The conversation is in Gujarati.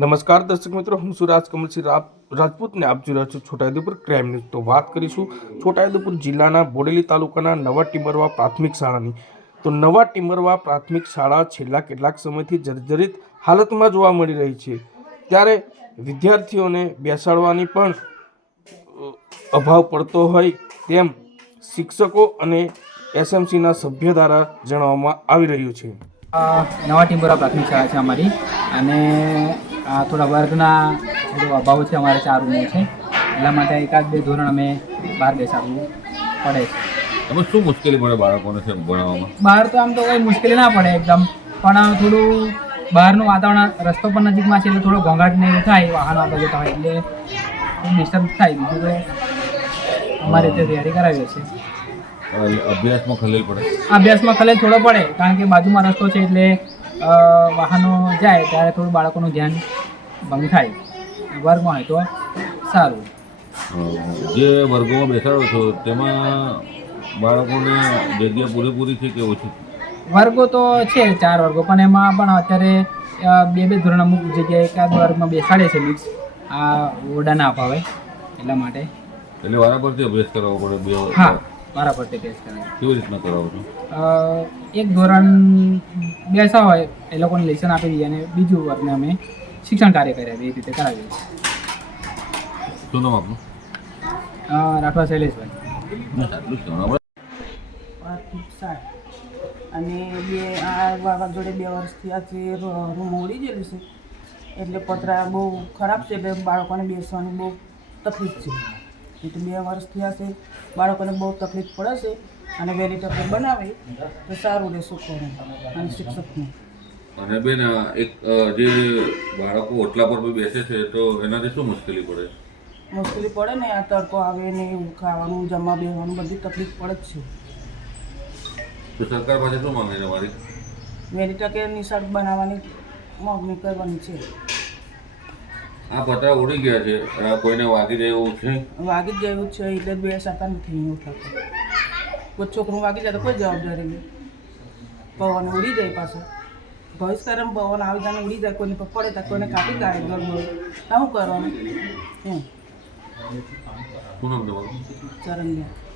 નમસ્કાર દર્શક મિત્રો, હું છું રાજ કમલસિંહ રાપ, રાજપૂતને આપ જોઈ રહ્યા છો છોટાઉદેપુર ક્રાઇમ ન્યૂઝ તો વાત કરીશું છોટાઉદેપુર જિલ્લાના બોડેલી તાલુકાના નવા ટીમરવા પ્રાથમિક શાળાની. તો નવા ટીમરવા પ્રાથમિક શાળા છેલ્લા કેટલાક સમયથી જર્જરિત હાલતમાં જોવા મળી રહી છે. ત્યારે વિદ્યાર્થીઓને બેસાડવાની પણ અભાવ પડતો હોય તેમ શિક્ષકો અને એસએમસીના સભ્ય દ્વારા જણાવવામાં આવી રહ્યું છે. નવા ટીમ્બરા પ્રાથમિક શાળા છે અમારી. અને થોડા વર્ગના થોડો અભાવ છે અમારે ચાર રૂમો છે. એટલા માટે એકાદ બે ધોરણ અમે બહાર બેસાડવું પડે છે. એમાં શું મુશ્કેલી પડે બાળકોને છે ભણાવવામાં? બહાર તો આમ તો કોઈ મુશ્કેલી ના પડે એકદમ. પણ થોડું બહારનું વાતાવરણ રસ્તો પણ નજીકમાં છે એટલે થોડો ઘોંઘાટ ને એવું થાય વાહનો આવતા જતા હોય એટલે ડિસ્ટર્બ થાય. બીજું તો અમારે રીતે તૈયારી કરાવીએ છીએ. અભ્યાસમાં ખલેલ પડે? અભ્યાસમાં ખલેલ થોડો પડે કારણ કે બાજુમાં રસ્તો છે એટલે વાહનો જાય ત્યારે થોડું બાળકોનું ધ્યાન ભંગ થાય વર્ગમાં હોય તો સારું. જે વર્ગોમાં બેસાડો છો તેમાં બાળકોને જગ્યા પૂરેપૂરી છે કે ઓછી? વર્ગો તો છે ચાર વર્ગો પણ એમાં પણ અત્યારે બે બે ધોરણ અમુક જગ્યાએ એકાદ વર્ગમાં બેસાડે છે મિક્સ આ ઓરડા ના અપાવે એટલા માટે. એટલે વારા પરથી અભ્યાસ કરાવવો પડે બે હા વારા પરથી અભ્યાસ કરાવે કેવી રીતના કરાવો છો? એક ધોરણ બેસા હોય એ લોકોને લેસન આપી દઈએ અને બીજું વર્ગને અમે શિક્ષણ કાર્ય કર્યા એ રીતે કરાવીએ છીએ શું નામ આપનું? રાઠવા શૈલેષભાઈ. અને બે આ વાવાઝોડે બે વર્ષથી આજે રૂમ ઉડી ગયેલું છે. એટલે પતરા બહુ ખરાબ છે એટલે બાળકોને બેસવાની બહુ તકલીફ છે. એટલે બે વર્ષથી આ છે બાળકોને બહુ તકલીફ પડે છે. અને વહેલી તકલીફ બનાવે તો સારું રહેશે અને શિક્ષકને. અને બેન એક જે બાળકો ઓટલા પર બેસે છે તો એનાથી શું મુશ્કેલી પડે? મુશ્કેલી પડે ને આ તડકો આવે ને એવું ખાવાનું જમવા બેસવાનું બધી તકલીફ પડે જ છે. તો સરકાર પાસે શું માંગે છે મારી તકે નિશાળ બનાવવાની માગણી કરવાની છે. આ પતરા ઉડી ગયા છે કોઈને વાગી જાય એવું છે? વાગી જ જેવું છે એટલે બે સાતા નથી એવું થતું કોઈ છોકરું વાગી જાય તો કોઈ જવાબદારી નહીં. પવન ઉડી જાય પાછો. ભવિષ્યમાં પવન આવી જાને ઉડી જાય કોઈને પડે તો કોઈને કાપી કાઢે ઘર શું કરવાનું? એમ. ચરણ્યા.